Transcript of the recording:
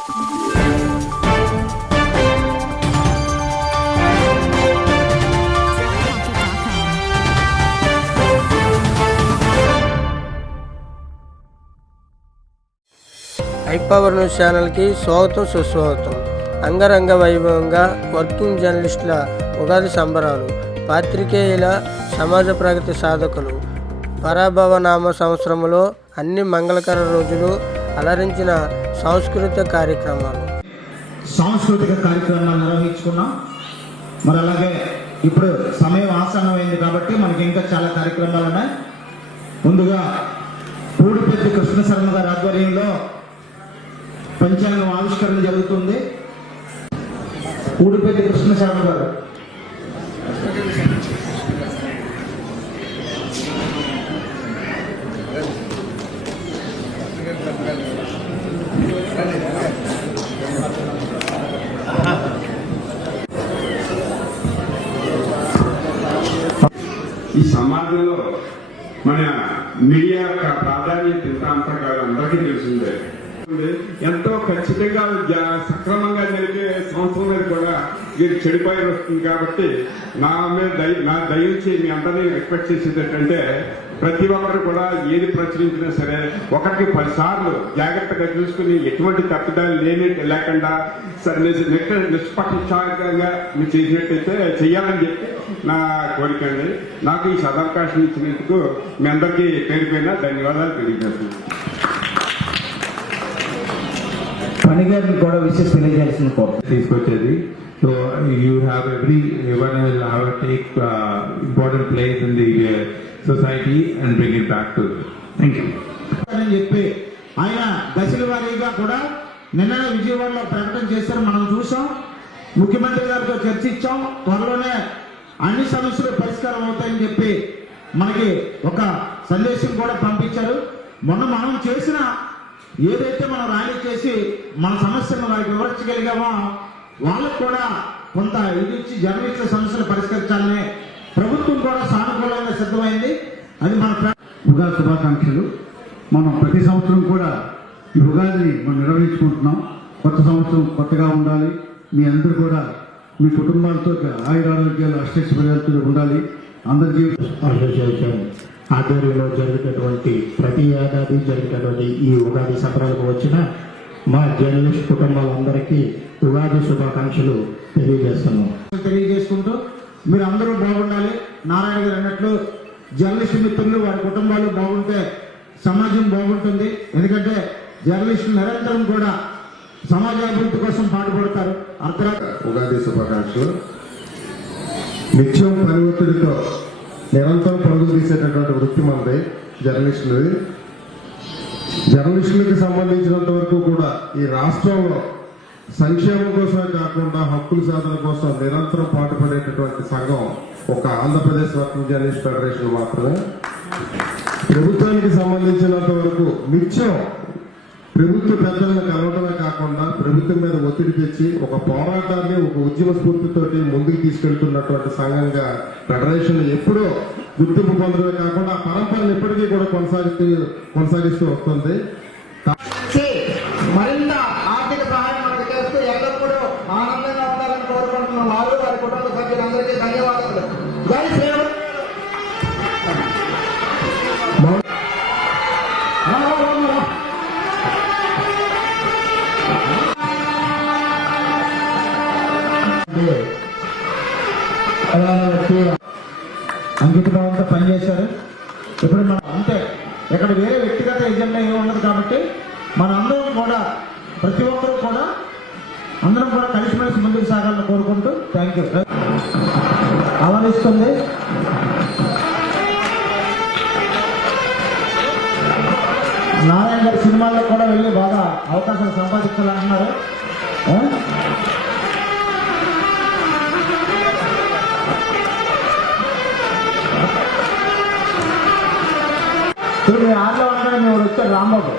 ఐపవర్ news ఛానల్కి స్వాగతం సుస్వాగతం. అంగరంగ వైభవంగా వర్కింగ్ జర్నలిస్టుల ఉగాది సంబరాలు. పాత్రికేయుల సమాజ ప్రగతి సాధకులు. పరాభవ నామ సంవత్సరంలో అన్ని మంగళకర రోజులు అలరించిన సాంస్కృతిక కార్యక్రమాలు నిర్వహించుకున్నాం. మరి అలాగే ఇప్పుడు సమయం ఆసన్నమైంది కాబట్టి మనకి ఇంకా చాలా కార్యక్రమాలు ఉన్నాయి. ముందుగా పూడిపెద్ది కృష్ణ శర్మ గారి ఆధ్వర్యంలో పంచాంగం ఆవిష్కరణ జరుగుతుంది. పూడిపెద్ది కృష్ణ శర్మ గారు ఈ సమాజంలో మన మీడియా యొక్క ప్రాధాన్యత ఎంత అంతా కాదు, అందరికీ తెలిసిందే. ఎంతో ఖచ్చితంగా సక్రమంగా జరిగే సంవత్సరం మీద కూడా ఇది చెడిపోయి వస్తుంది. కాబట్టి నా దయించి మీ అందరినీ రిక్వెస్ట్ చేసేది ఏంటంటే, ప్రతి ఒక్కరు కూడా ఏది ప్రచురించినా సరే 1-10 సార్లు జాగ్రత్తగా చూసుకుని ఎటువంటి తప్పిదాలు లేకుండా నిష్పక్షంగా మీరు చేసినట్టయితే చెయ్యాలని చెప్పి నా కోరిక అండి. నాకు ఈ సదవకాశం ఇచ్చినందుకు మీ అందరికీ పేరుపైన ధన్యవాదాలు తెలియజేస్తున్నాను. పనిగారిని కూడా విశేష తెలియజేయాల్సిన తీసుకొచ్చేది. So you have everyone will have to take important place in the society and bring it back to. Thank you. అని చెప్పి ఆయన దశల వారీగా కూడా నిన్న విజయవాడలో ప్రకటన చేశారు. మనం చూసాం, ముఖ్యమంత్రి గారితో చర్చించాం. త్వరలోనే అన్ని సమస్యలు పరిష్కారం అవుతాయని చెప్పి మనకి ఒక సందేశం కూడా పంపించారు. మొన్న మనం చేసిన ఏదైతే మనం ర్యాలీ చేసి మన సమస్యను వారికి వివరించగలిగామో వాళ్ళకు కూడా కొంత ఇది ఇచ్చి జర్నలిస్టుల సమస్యలు పరిష్కరించాలని ప్రభుత్వం కూడా సానుకూలంగా సిద్ధమైంది. అది మన ఉగాది శుభాకాంక్షలు. మనం ప్రతి సంవత్సరం కూడా ఈ ఉగాదిని మనం నిర్వహించుకుంటున్నాం. కొత్త సంవత్సరం కొత్తగా ఉండాలి. మీ అందరూ కూడా మీ కుటుంబాలతో ఆయురారోగ్యాలు అష్టైశ్వర్యాలతో ఉండాలి. అందరికీ అసోసియేషన్ ఆధ్వర్యంలో జరుగుతున్నటువంటి ప్రతి ఏడాది జరుగుతున్నటువంటి ఈ ఉగాది సంబరాలకు వచ్చిన మా జర్నలిస్ట్ కుటుంబాలందరికీ ఉగాది శుభాకాంక్షలు తెలియజేసుకుంటూ మీరు అందరూ బాగుండాలి. నారాయణ గారు అన్నట్లు జర్నలిస్ట్ మిత్రులు వారి కుటుంబాలు బాగుంటే సమాజం బాగుంటుంది. ఎందుకంటే జర్నలిస్టులు నిరంతరం కూడా సమాజ అభివృద్ధి కోసం పాటుపడతారు. ఉగాది శుభాకాంక్షలు. నిత్యం పని ఒత్తిడితో నిరంతరం పరుగులు తీసేటటువంటి వృత్తి మనది జర్నలిస్టులకు సంబంధించినంత వరకు కూడా ఈ రాష్ట్రంలో సంక్షేమం కోసమే కాకుండా హక్కుల సాధన కోసం నిరంతరం పాటుపడేటటువంటి సంఘం ఒక ఆంధ్రప్రదేశ్ వర్కింగ్ జర్నలిస్ట్ ఫెడరేషన్ మాత్రమే. ప్రభుత్వానికి సంబంధించినంత వరకు నిత్యం ప్రభుత్వ పెద్దలను కలవడమే కాకుండా ప్రభుత్వం మీద ఒత్తిడి తెచ్చి ఒక పోరాటాన్ని ఒక ఉద్యమ స్ఫూర్తితోటి ముందుకు తీసుకెళ్తున్నటువంటి సంఘంగా ఫెడరేషన్ ఎప్పుడూ గుర్తింపు పొందడమే కాకుండా ఆ పరంపరను ఎప్పటికీ కూడా కొనసాగిస్తూ వస్తుంది. మరింత ఆర్థిక సహాయం మనకు చేస్తూ ఎల్లప్పుడూ ఆనందంగా ఉండాలని కోరుకుంటున్న వారు వారి కుటుంబ సభ్యులందరికీ ధన్యవాదాలు. అంకితభావంతో పనిచేశారు. ఇప్పుడు మనం అంతే, ఇక్కడ వేరే వ్యక్తిగత ఎజెండా ఏమి ఉండదు. కాబట్టి మన అందరం కూడా ప్రతి ఒక్కరూ కూడా అందరం కూడా కలిసిమెలిసి ముందుకు సాగాలని కోరుకుంటూ థ్యాంక్ యూ ఆహ్వానిస్తుంది. నారాయణ గారి సినిమాల్లో కూడా వెళ్ళి బాగా అవకాశాలు సంపాదించాలంటున్నారు. ఇప్పుడు మీరు ఆటలో ఉంటారని ఎవరు వచ్చారు రాంబాబు